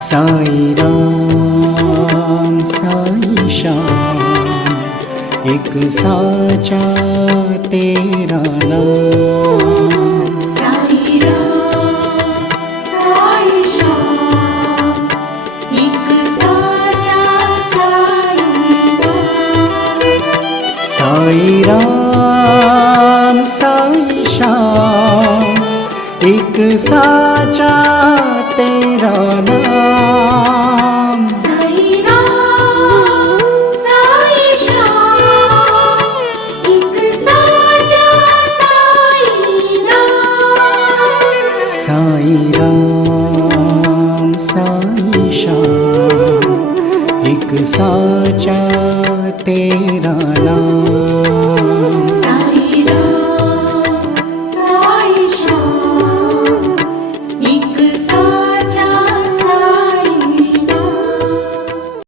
साई राम साई श्याम, एक साचा तेरा नाम। साई राम साई श्याम, एक साचा साई नाम। साई राम साई श्याम, एक साचा तेरा नाम। साई राम साई श्याम, एक साचा साई नाम। साई राम साई श्याम, एक साचा तेरा नाम।